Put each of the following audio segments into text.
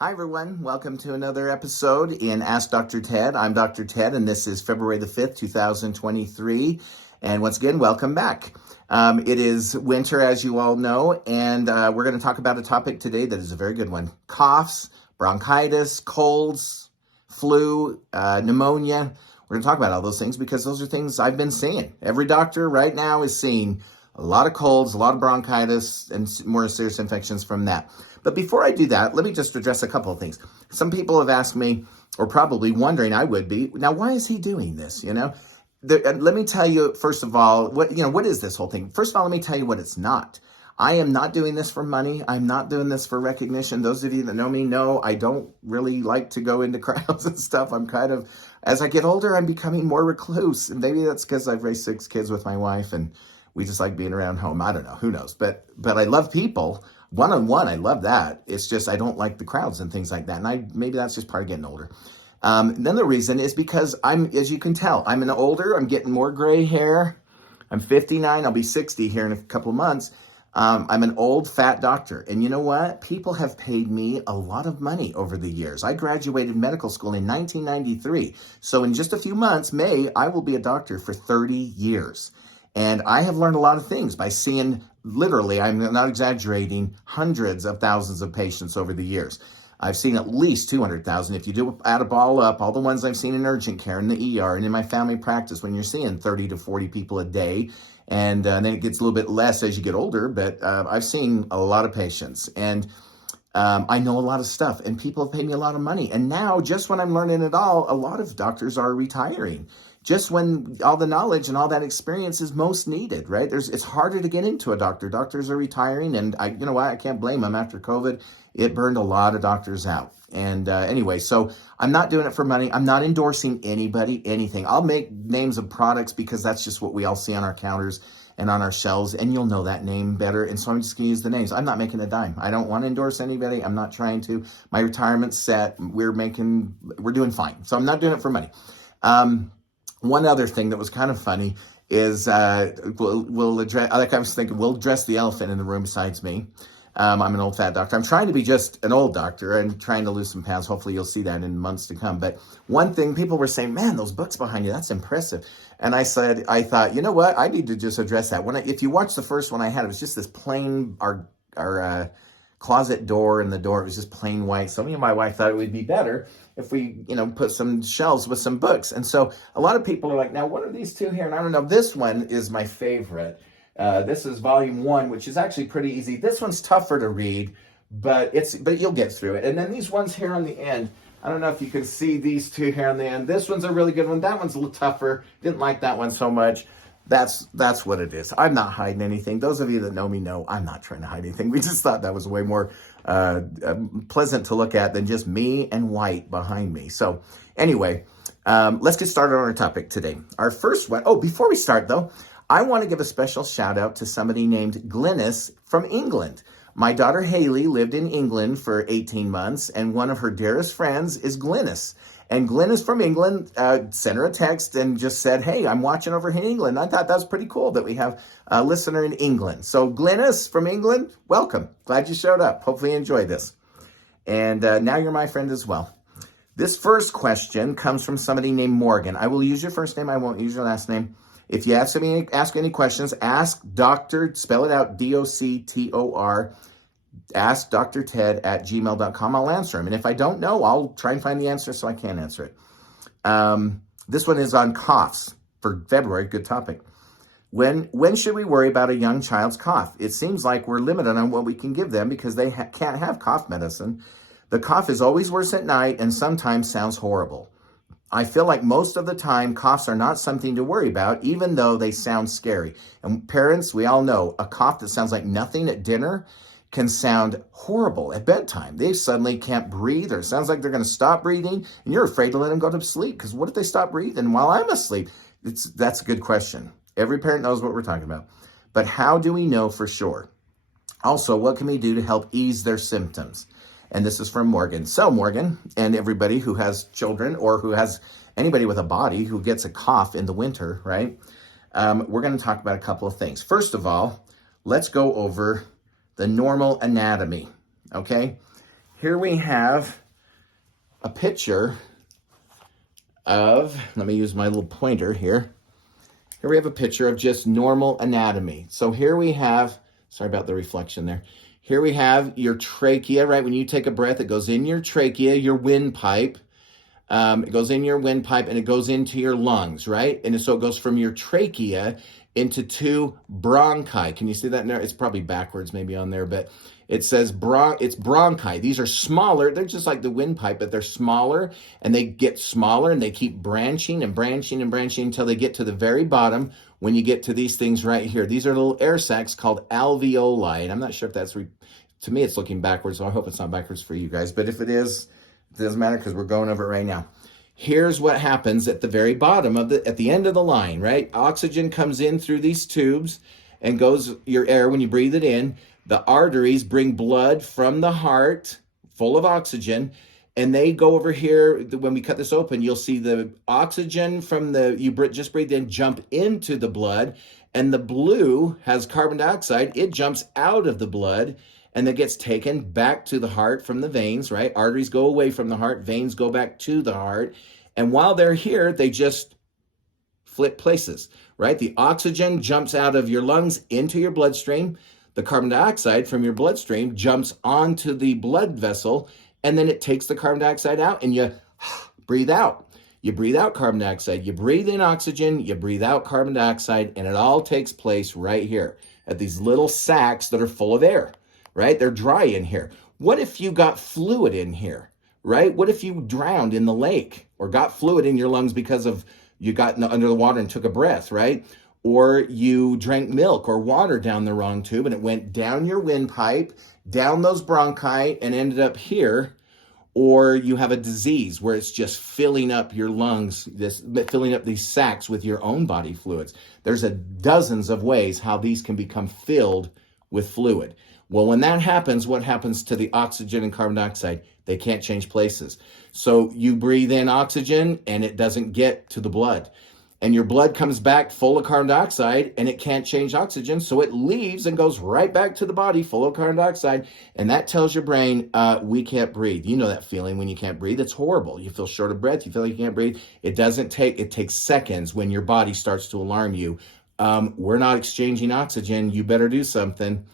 Hi, everyone. Welcome to another episode in Ask Dr. Ted. I'm Dr. Ted, and this is February the 5th, 2023. And once again, welcome back. It is winter, as you all know, and we're going to talk about a topic today that is a very good one. Coughs, bronchitis, colds, flu, pneumonia. We're going to talk about all those things because those are things I've been seeing. Every doctor right now is seeing a lot of colds, a lot of bronchitis, and more serious infections from that. But before I do that, let me just address a couple of things. Some people have asked me, or probably wondering, I would be, now why is he doing this? Let me tell you, first of all, what is this whole thing? First of all, let me tell you what it's not. I am not doing this for money. I'm not doing this for recognition. Those of you that know me know I don't really like to go into crowds and stuff. As I get older, I'm becoming more recluse. And maybe that's because I've raised 6 kids with my wife and we just like being around home. I don't know, who knows? But I love people. One-on-one, I love that. It's just I don't like the crowds and things like that. And maybe that's just part of getting older. Then the reason is because as you can tell, I'm getting more gray hair. I'm 59, I'll be 60 here in a couple of months. I'm an old, fat doctor. And you know what? People have paid me a lot of money over the years. I graduated medical school in 1993. So in just a few months, I will be a doctor for 30 years. And I have learned a lot of things by seeing, literally, I'm not exaggerating, hundreds of thousands of patients over the years. I've seen at least 200,000. If you do add a ball up, all the ones I've seen in urgent care, in the ER, and in my family practice, when you're seeing 30 to 40 people a day, and then it gets a little bit less as you get older, but I've seen a lot of patients. And I know a lot of stuff, and people have paid me a lot of money. And now, just when I'm learning it all, a lot of doctors are retiring. Just when all the knowledge and all that experience is most needed, right? It's harder to get into a doctor. Doctors are retiring, and you know what? I can't blame them. After COVID, it burned a lot of doctors out. And anyway, so I'm not doing it for money. I'm not endorsing anybody, anything. I'll make names of products because that's just what we all see on our counters and on our shelves, and you'll know that name better. And so I'm just gonna use the names. I'm not making a dime. I don't want to endorse anybody. I'm not trying to. My retirement's set. We're doing fine. So I'm not doing it for money. One other thing that was kind of funny is we'll address, like I was thinking, we'll address the elephant in the room besides me. I'm an old fat doctor. I'm trying to be just an old doctor and trying to lose some pounds. Hopefully you'll see that in months to come. But one thing, people were saying, man, those books behind you, that's impressive. And I thought, you know what? I need to just address that. If you watch the first one I had, it was just this plain, our closet door, and the door, it was just plain white. So me and my wife thought it would be better if we, put some shelves with some books. And so a lot of people are like, now what are these two here? And I don't know, this one is my favorite. This is volume 1, which is actually pretty easy. This one's tougher to read, but you'll get through it. And then these ones here on the end, I don't know if you can see these two here on the end. This one's a really good one. That one's a little tougher. Didn't like that one so much. That's what it is. I'm not hiding anything. Those of you that know me know I'm not trying to hide anything. We just thought that was way more pleasant to look at than just me and white behind me. So anyway, let's get started on our topic today. Our first one, before we start though, I want to give a special shout out to somebody named Glynis from England. My daughter Haley lived in England for 18 months, and one of her dearest friends is Glynis. And Glynis from England sent her a text and just said, hey, I'm watching over here in England. I thought that was pretty cool that we have a listener in England. So Glynis from England, welcome. Glad you showed up. Hopefully you enjoy this. And now you're my friend as well. This first question comes from somebody named Morgan. I will use your first name. I won't use your last name. If you ask any questions, ask Dr. Spell it out, DOCTOR, ask Dr. Ted at gmail.com. I'll answer them. And if I don't know, I'll try and find the answer so I can answer it. This one is on coughs for February. Good topic. When should we worry about a young child's cough? It seems like we're limited on what we can give them because they can't have cough medicine. The cough is always worse at night and sometimes sounds horrible. I feel like most of the time coughs are not something to worry about, even though they sound scary. And parents, we all know a cough that sounds like nothing at dinner can sound horrible at bedtime. They suddenly can't breathe, or it sounds like they're going to stop breathing, and you're afraid to let them go to sleep because what if they stop breathing while I'm asleep? That's a good question. Every parent knows what we're talking about. But how do we know for sure? Also, what can we do to help ease their symptoms? And this is from Morgan. So Morgan, and everybody who has children or who has anybody with a body who gets a cough in the winter, right? We're going to talk about a couple of things. First of all, let's go over the normal anatomy, okay? here we have a picture of, let me use my little pointer here. Here we have a picture of just normal anatomy. So here we have, sorry about the reflection there. Here we have your trachea, right? When you take a breath, it goes in your trachea, your windpipe. It goes in your windpipe and it goes into your lungs, right? And so it goes from your trachea into two bronchi. Can you see that there? It's probably backwards maybe on there, but it says it's bronchi. These are smaller. They're just like the windpipe, but they're smaller and they get smaller and they keep branching and branching and branching until they get to the very bottom when you get to these things right here. These are little air sacs called alveoli. And I'm not sure if that's, to me, it's looking backwards. So I hope it's not backwards for you guys. But if it is, it doesn't matter because we're going over it right now. Here's what happens at the very bottom of at the end of the line, right? Oxygen comes in through these tubes and goes your air when you breathe it in. The arteries bring blood from the heart full of oxygen, and they go over here. When we cut this open, you'll see the oxygen from you just breathed in jump into the blood, and the blue has carbon dioxide. It jumps out of the blood and that gets taken back to the heart from the veins, right? Arteries go away from the heart, veins go back to the heart. And while they're here, they just flip places, right? The oxygen jumps out of your lungs into your bloodstream. The carbon dioxide from your bloodstream jumps onto the blood vessel, and then it takes the carbon dioxide out and you breathe out. You breathe out carbon dioxide, you breathe in oxygen, you breathe out carbon dioxide, and it all takes place right here at these little sacs that are full of air. Right? They're dry in here. What if you got fluid in here, right? What if you drowned in the lake or got fluid in your lungs because of you got under the water and took a breath, right? Or you drank milk or water down the wrong tube and it went down your windpipe, down those bronchi and ended up here. Or you have a disease where it's just filling up your lungs, filling up these sacs with your own body fluids. There's dozens of ways how these can become filled with fluid. Well, when that happens, what happens to the oxygen and carbon dioxide? They can't change places. So you breathe in oxygen and it doesn't get to the blood. And your blood comes back full of carbon dioxide and it can't change oxygen. So it leaves and goes right back to the body full of carbon dioxide. And that tells your brain, we can't breathe. You know that feeling when you can't breathe. It's horrible. You feel short of breath. You feel like you can't breathe. It takes seconds when your body starts to alarm you. We're not exchanging oxygen. You better do something.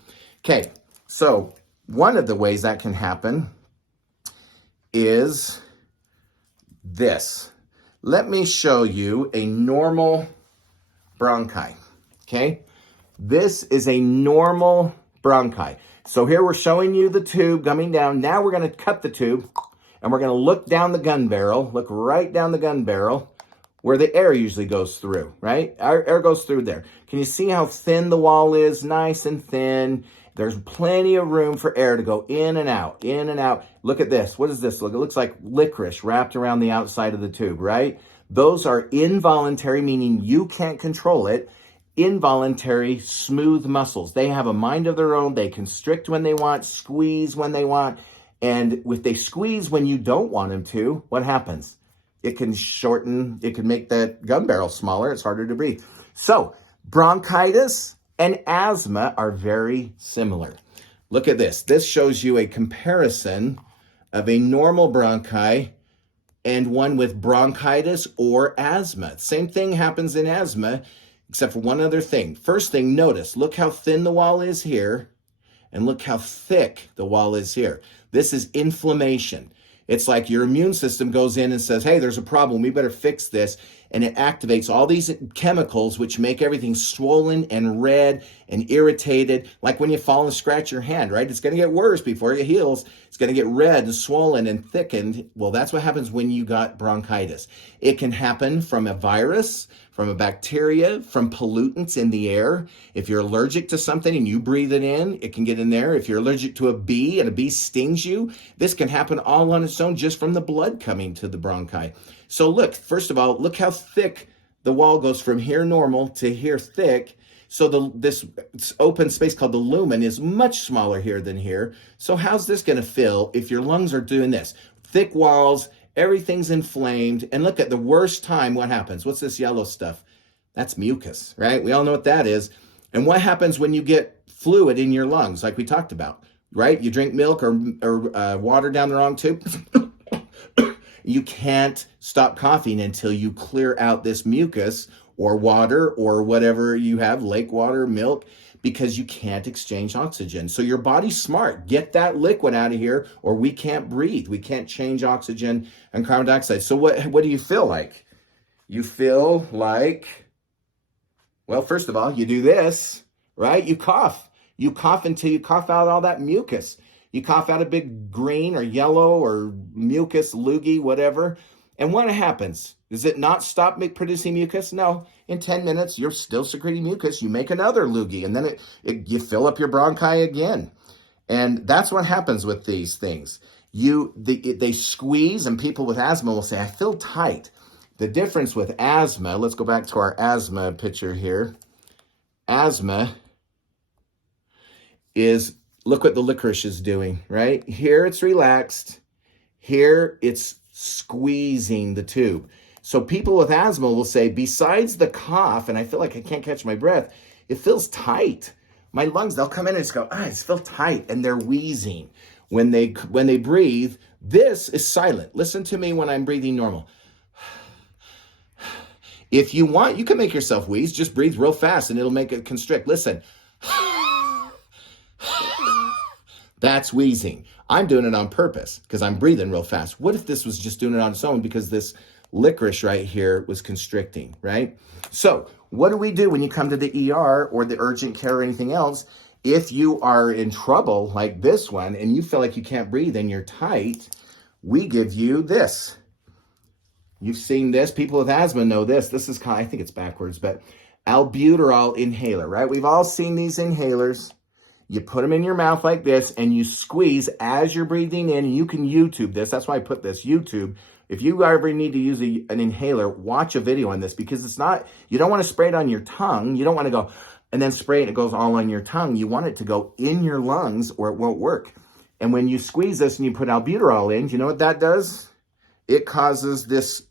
Okay. So one of the ways that can happen is this. Let me show you a normal bronchi, okay? This is a normal bronchi. So here we're showing you the tube coming down. Now we're going to cut the tube and we're going to look down the gun barrel, look right down the gun barrel where the air usually goes through, right? Our air goes through there. Can you see how thin the wall is? Nice and thin. There's plenty of room for air to go in and out, in and out. Look at this. What does this look? It looks like licorice wrapped around the outside of the tube, right? Those are involuntary, meaning you can't control it. Involuntary, smooth muscles. They have a mind of their own. They constrict when they want, squeeze when they want. And if they squeeze when you don't want them to, what happens? It can shorten, it can make that gun barrel smaller. It's harder to breathe. So bronchitis and asthma are very similar. Look at this. This shows you a comparison of a normal bronchi and one with bronchitis or asthma. Same thing happens in asthma, except for one other thing. First thing, notice, look how thin the wall is here, and look how thick the wall is here. This is inflammation. It's like your immune system goes in and says, hey, there's a problem. We better fix this. And it activates all these chemicals which make everything swollen and red and irritated. Like when you fall and scratch your hand, right? It's going to get worse before it heals. It's going to get red and swollen and thickened. Well, that's what happens when you got bronchitis. It can happen from a virus, from a bacteria, from pollutants in the air. If you're allergic to something and you breathe it in, it can get in there. If you're allergic to a bee and a bee stings you, this can happen all on its own just from the blood coming to the bronchi. So look, first of all, look how thick the wall goes from here normal to here thick. So this open space called the lumen is much smaller here than here. So how's this going to fill if your lungs are doing this? Thick walls, everything's inflamed. And look at the worst time, what happens? What's this yellow stuff? That's mucus, right? We all know what that is. And what happens when you get fluid in your lungs, like we talked about? right? You drink milk or water down the wrong tube. You can't stop coughing until you clear out this mucus or water or whatever you have, lake water, milk, because you can't exchange oxygen. So your body's smart. Get that liquid out of here or we can't breathe. We can't change oxygen and carbon dioxide. So what do you feel like? You feel like, well, first of all, you do this, right? You cough. You cough until you cough out all that mucus. You cough out a big green or yellow or mucus, loogie, whatever. And what happens? Does it not stop producing mucus? No. In 10 minutes, you're still secreting mucus. You make another loogie, and then you fill up your bronchi again. And that's what happens with these things. They squeeze, and people with asthma will say, I feel tight. The difference with asthma, let's go back to our asthma picture here. Asthma is, look what the licorice is doing, right? Here it's relaxed. Here it's squeezing the tube. So people with asthma will say, besides the cough, and I feel like I can't catch my breath, it feels tight. My lungs, they'll come in and just go, I just feel tight, and they're wheezing. When they breathe, this is silent. Listen to me when I'm breathing normal. If you want, you can make yourself wheeze. Just breathe real fast and it'll make it constrict. Listen. That's wheezing. I'm doing it on purpose because I'm breathing real fast. What if this was just doing it on its own because this licorice right here was constricting, right? So what do we do when you come to the ER or the urgent care or anything else? If you are in trouble like this one and you feel like you can't breathe and you're tight, we give you this. You've seen this. People with asthma know this. This is I think it's backwards, but albuterol inhaler, right? We've all seen these inhalers. You put them in your mouth like this and you squeeze as you're breathing in. You can YouTube this. That's why I put this, YouTube. If you ever need to use an inhaler, watch a video on this because it's not, you don't want to spray it on your tongue. You don't want to go and then spray it and it goes all on your tongue. You want it to go in your lungs or it won't work. And when you squeeze this and you put albuterol in, you know what that does? It causes this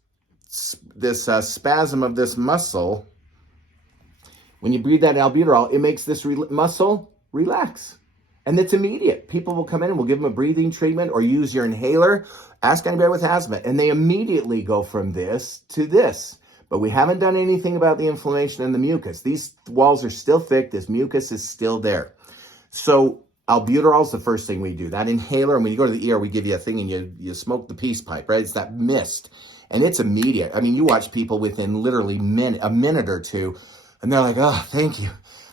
spasm of this muscle. When you breathe that albuterol, it makes this muscle relax. And it's immediate. People will come in and we'll give them a breathing treatment or use your inhaler. Ask anybody with asthma. And they immediately go from this to this. But we haven't done anything about the inflammation and the mucus. These walls are still thick. This mucus is still there. So albuterol is the first thing we do. That inhaler, and when you go to the ER, we give you a thing and you smoke the peace pipe, right? It's that mist. And it's immediate. I mean, you watch people within literally a minute or two, and they're like, oh, thank you.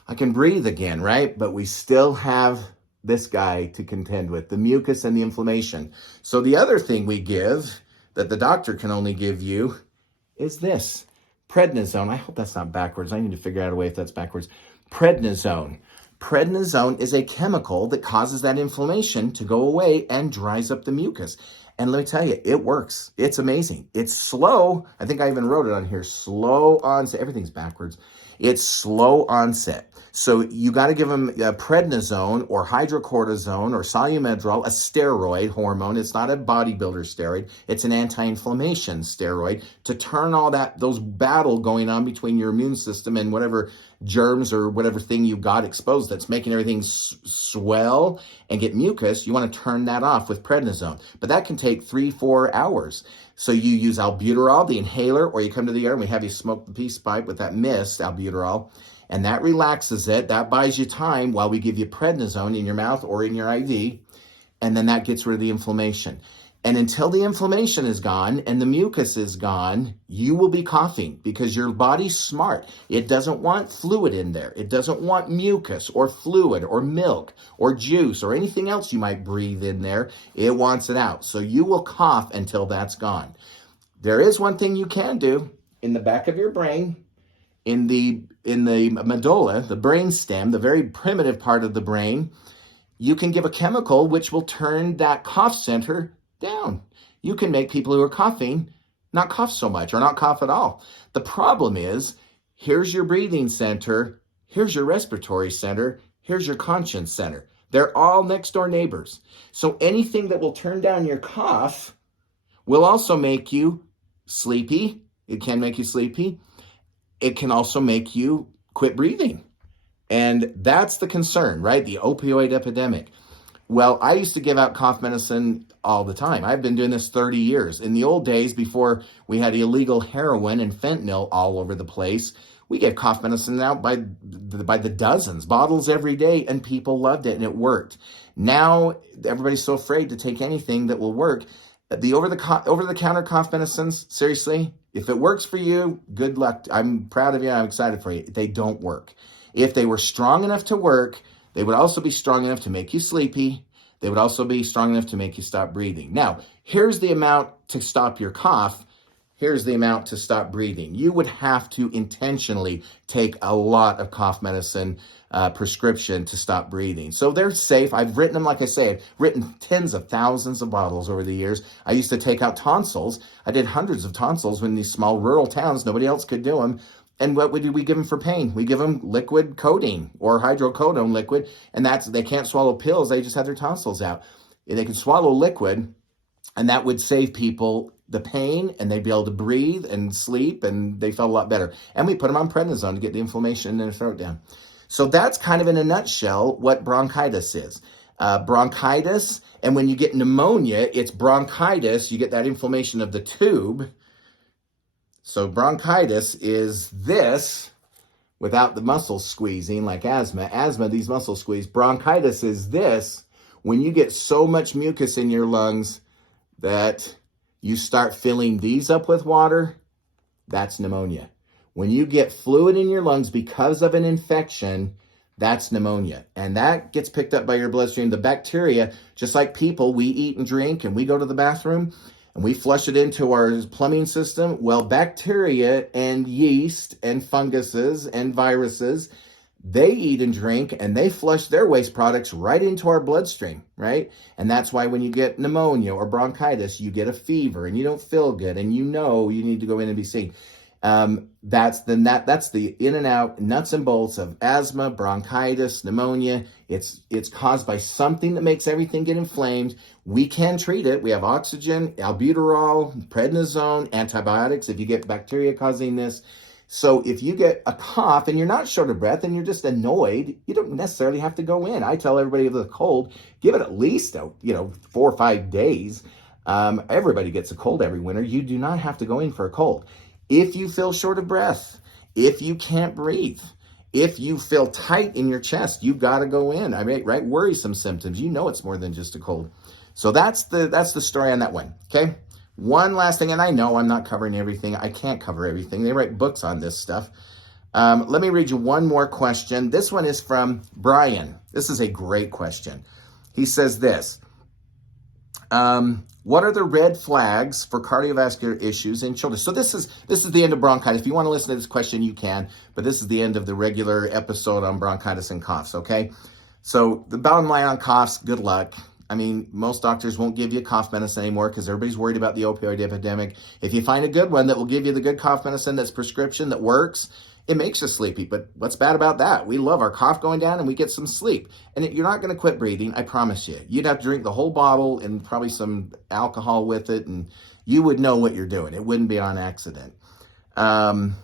I can breathe again, right? But we still have this guy to contend with, the mucus and the inflammation. So the other thing we give that the doctor can only give you is this, prednisone. I hope that's not backwards. I need to figure out a way if that's backwards. Prednisone. Prednisone is a chemical that causes that inflammation to go away and dries up the mucus. And let me tell you, it works. It's amazing. It's slow. I think I even wrote it on here. Slow onset. Everything's backwards. It's slow onset. So you got to give them prednisone or hydrocortisone or solumedrol, a steroid hormone. It's not a bodybuilder steroid. It's an anti-inflammation steroid to turn all those battle going on between your immune system and whatever germs or whatever thing you got exposed that's making everything swell and get mucus. You want to turn that off with prednisone. But that can take 3-4 hours. So you use albuterol, the inhaler, or you come to the ER and we have you smoke the peace pipe with that mist, albuterol, and that relaxes it. That buys you time while we give you prednisone in your mouth or in your IV, and then that gets rid of the inflammation. And until the inflammation is gone and the mucus is gone, you will be coughing because your body's smart. It doesn't want fluid in there. It doesn't want mucus or fluid or milk or juice or anything else you might breathe in there. It wants it out. So you will cough until that's gone. There is one thing you can do in the back of your brain, in the medulla, the brain stem, the very primitive part of the brain. You can give a chemical which will turn that cough center down. You can make people who are coughing not cough so much or not cough at all. The problem is, here's your breathing center, here's your respiratory center, here's your conscience center. They're all next door neighbors. So anything that will turn down your cough will also make you sleepy. It can make you sleepy. It can also make you quit breathing. And that's the concern, right? The opioid epidemic. Well, I used to give out cough medicine all the time. I've been doing this 30 years. In the old days, before we had illegal heroin and fentanyl all over the place, we gave cough medicine out by the dozens, bottles every day, and people loved it and it worked. Now everybody's so afraid to take anything that will work. The over the counter cough medicines, seriously, if it works for you, good luck. I'm proud of you. I'm excited for you. They don't work. If they were strong enough to work, they would also be strong enough to make you sleepy. They would also be strong enough to make you stop breathing. Now, here's the amount to stop your cough. Here's the amount to stop breathing. You would have to intentionally take a lot of cough medicine prescription to stop breathing. So they're safe. I've written them, like I say, I've written tens of thousands of bottles over the years. I used to take out tonsils. I did hundreds of tonsils in these small rural towns. Nobody else could do them. And what do we give them for pain? We give them liquid codeine or hydrocodone liquid, and they can't swallow pills. They just have their tonsils out. They can swallow liquid, and that would save people the pain, and they'd be able to breathe and sleep, and they felt a lot better. And we put them on prednisone to get the inflammation in their throat down. So that's kind of in a nutshell what bronchitis is. Bronchitis, and when you get pneumonia, it's bronchitis. You get that inflammation of the tube. So bronchitis is this without the muscles squeezing like asthma. Asthma, these muscles squeeze. Bronchitis is this when you get so much mucus in your lungs that you start filling these up with water. That's pneumonia. When you get fluid in your lungs because of an infection, that's pneumonia. And that gets picked up by your bloodstream. The bacteria, just like people, we eat and drink and we go to the bathroom and we flush it into our plumbing system. Well, bacteria and yeast and funguses and viruses, they eat and drink and they flush their waste products right into our bloodstream, right? And that's why when you get pneumonia or bronchitis, you get a fever and you don't feel good and you know you need to go in and be seen. That's the in and out nuts and bolts of asthma, bronchitis, pneumonia. It's caused by something that makes everything get inflamed. We can treat it. We have oxygen, albuterol, prednisone, antibiotics if you get bacteria causing this. So if you get a cough and you're not short of breath and you're just annoyed, you don't necessarily have to go in. I tell everybody with a cold, give it at least 4 or 5 days. Everybody gets a cold every winter. You do not have to go in for a cold. If you feel short of breath, if you can't breathe, if you feel tight in your chest, you've got to go in. I mean, right? Worrisome symptoms. You know it's more than just a cold. So that's the story on that one. Okay. One last thing, and I know I'm not covering everything. I can't cover everything. They write books on this stuff. Let me read you one more question. This one is from Brian. This is a great question. He says this. What are the red flags for cardiovascular issues in children? So this is the end of bronchitis. If you want to listen to this question, you can, but this is the end of the regular episode on bronchitis and coughs, okay? So the bottom line on coughs, good luck. I mean, most doctors won't give you cough medicine anymore because everybody's worried about the opioid epidemic. If you find a good one that will give you the good cough medicine that's prescription that works, it makes you sleepy. But what's bad about that? We love our cough going down and we get some sleep. And you're not going to quit breathing, I promise you. You'd have to drink the whole bottle and probably some alcohol with it, and you would know what you're doing. It wouldn't be on accident. And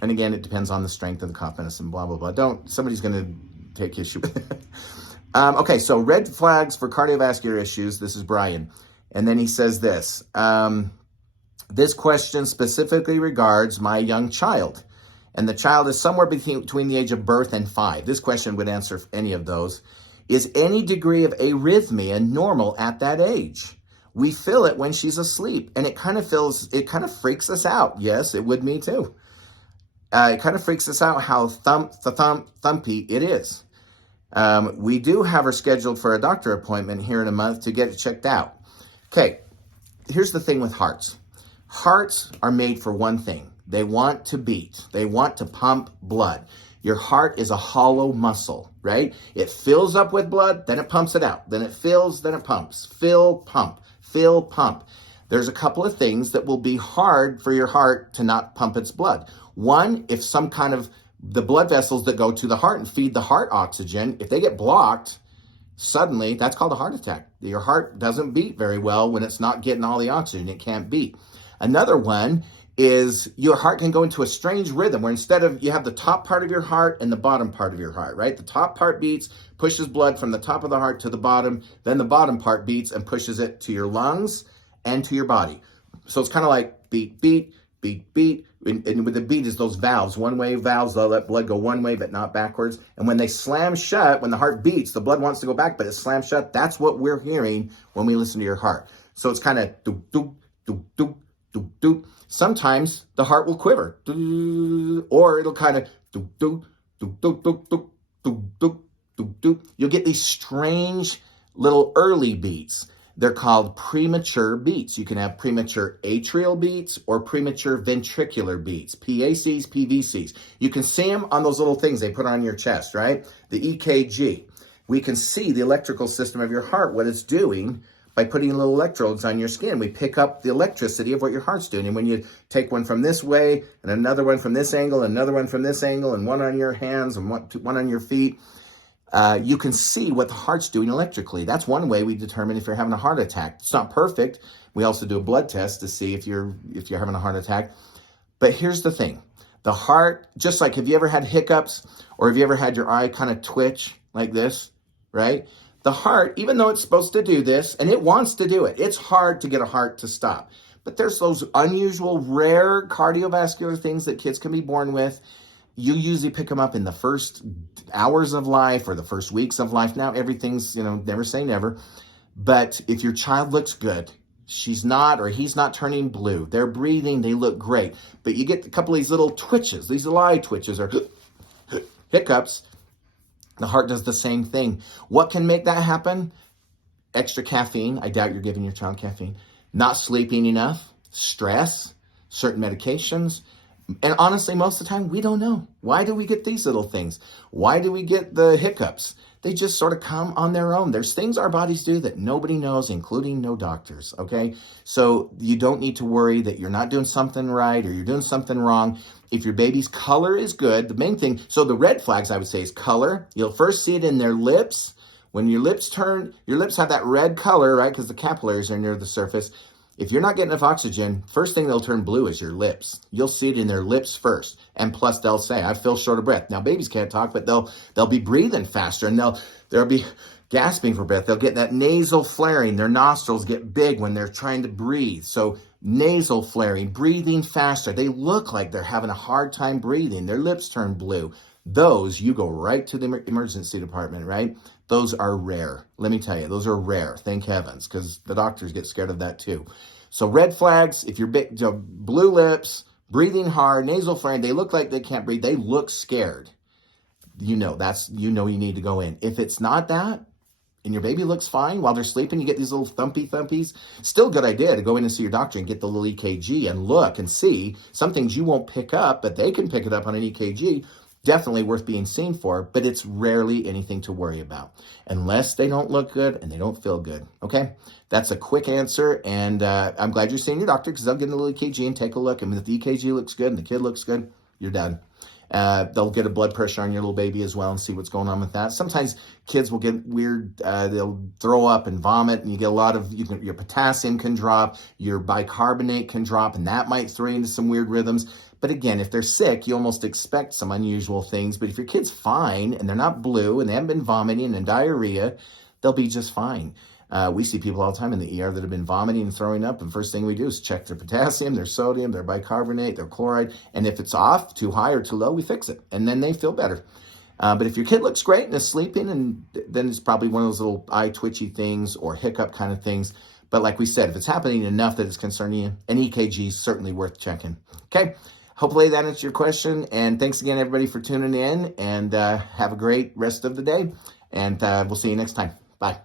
again, it depends on the strength of the cough medicine, blah, blah, blah. Somebody's going to take issue with it. Okay, so red flags for cardiovascular issues. This is Brian. And then he says this. This question specifically regards my young child. And the child is somewhere between the age of birth and 5. This question would answer any of those. Is any degree of arrhythmia normal at that age? We feel it when she's asleep, and it kind of freaks us out. Yes, it would me too. It kind of freaks us out how thumpy it is. We do have her scheduled for a doctor appointment here in a month to get it checked out. Okay, here's the thing with hearts. Hearts are made for one thing. They want to beat. They want to pump blood. Your heart is a hollow muscle, right? It fills up with blood, then it pumps it out. Then it fills, then it pumps. Fill, pump. Fill, pump. There's a couple of things that will be hard for your heart to not pump its blood. One, if some kind of the blood vessels that go to the heart and feed the heart oxygen, if they get blocked, suddenly that's called a heart attack. Your heart doesn't beat very well when it's not getting all the oxygen. It can't beat. Another one is your heart can go into a strange rhythm where instead of you have the top part of your heart and the bottom part of your heart, right? The top part beats, pushes blood from the top of the heart to the bottom, then the bottom part beats and pushes it to your lungs and to your body. So it's kind of like beat, beat, beat, beat. And with the beat is those valves, one-way valves, they'll let blood go one way but not backwards. And when they slam shut, when the heart beats, the blood wants to go back, but it slams shut. That's what we're hearing when we listen to your heart. So it's kind of doop, doop, doop, doop, doop, doop. Sometimes the heart will quiver, or it'll kind of doop, doop, doop, doop, doop, doop, doop, doop, doop, doop. You'll get these strange little early beats. They're called premature beats. You can have premature atrial beats or premature ventricular beats, PACs, PVCs. You can see them on those little things they put on your chest, right? The EKG. We can see the electrical system of your heart, what it's doing by putting little electrodes on your skin. We pick up the electricity of what your heart's doing. And when you take one from this way and another one from this angle, another one from this angle, and one on your hands and one on your feet, you can see what the heart's doing electrically. That's one way we determine if you're having a heart attack. It's not perfect. We also do a blood test to see if you're having a heart attack. But here's the thing. The heart, just like, have you ever had hiccups or have you ever had your eye kind of twitch like this, right? The heart, even though it's supposed to do this, and it wants to do it, it's hard to get a heart to stop. But there's those unusual, rare cardiovascular things that kids can be born with. You usually pick them up in the first hours of life or the first weeks of life. Now, everything's, never say never. But if your child looks good, she's not or he's not turning blue, they're breathing, they look great. But you get a couple of these little twitches, these little eye twitches or hiccups. The heart does the same thing. What can make that happen? Extra caffeine. I doubt you're giving your child caffeine. Not sleeping enough, stress, certain medications. And honestly, most of the time, we don't know. Why do we get these little things? Why do we get the hiccups? They just sort of come on their own. There's things our bodies do that nobody knows, including no doctors, okay? So you don't need to worry that you're not doing something right or you're doing something wrong. If your baby's color is good, the main thing, so the red flags I would say is color. You'll first see it in their lips. When your lips have that red color, right? Because the capillaries are near the surface. If you're not getting enough oxygen, first thing they'll turn blue is your lips. You'll see it in their lips first. And plus they'll say, I feel short of breath. Now babies can't talk, but they'll be breathing faster and they'll be gasping for breath. They'll get that nasal flaring. Their nostrils get big when they're trying to breathe. So nasal flaring, breathing faster. They look like they're having a hard time breathing. Their lips turn blue. Those, you go right to the emergency department, right? Those are rare. Let me tell you, those are rare. Thank heavens, because the doctors get scared of that too. So red flags, if you're big, blue lips, breathing hard, nasal flaring, they look like they can't breathe. They look scared. You know you need to go in. If it's not that, and your baby looks fine while they're sleeping, you get these little thumpies, still a good idea to go in and see your doctor and get the little EKG and look and see. Some things you won't pick up, but they can pick it up on an EKG. Definitely worth being seen for, but it's rarely anything to worry about unless they don't look good and they don't feel good, okay? That's a quick answer, and I'm glad you're seeing your doctor because they'll get a little EKG and take a look, and if the EKG looks good and the kid looks good, you're done. They'll get a blood pressure on your little baby as well and see what's going on with that. Sometimes kids will get weird, they'll throw up and vomit, and you get a lot of, your potassium can drop, your bicarbonate can drop, and that might throw you into some weird rhythms. But again, if they're sick, you almost expect some unusual things. But if your kid's fine and they're not blue and they haven't been vomiting and diarrhea, they'll be just fine. We see people all the time in the ER that have been vomiting and throwing up. And first thing we do is check their potassium, their sodium, their bicarbonate, their chloride. And if it's off, too high or too low, we fix it. And then they feel better. But if your kid looks great and is sleeping, and then it's probably one of those little eye twitchy things or hiccup kind of things. But like we said, if it's happening enough that it's concerning you, an EKG is certainly worth checking. Okay. Hopefully that answers your question. And thanks again, everybody, for tuning in. And have a great rest of the day. And we'll see you next time. Bye.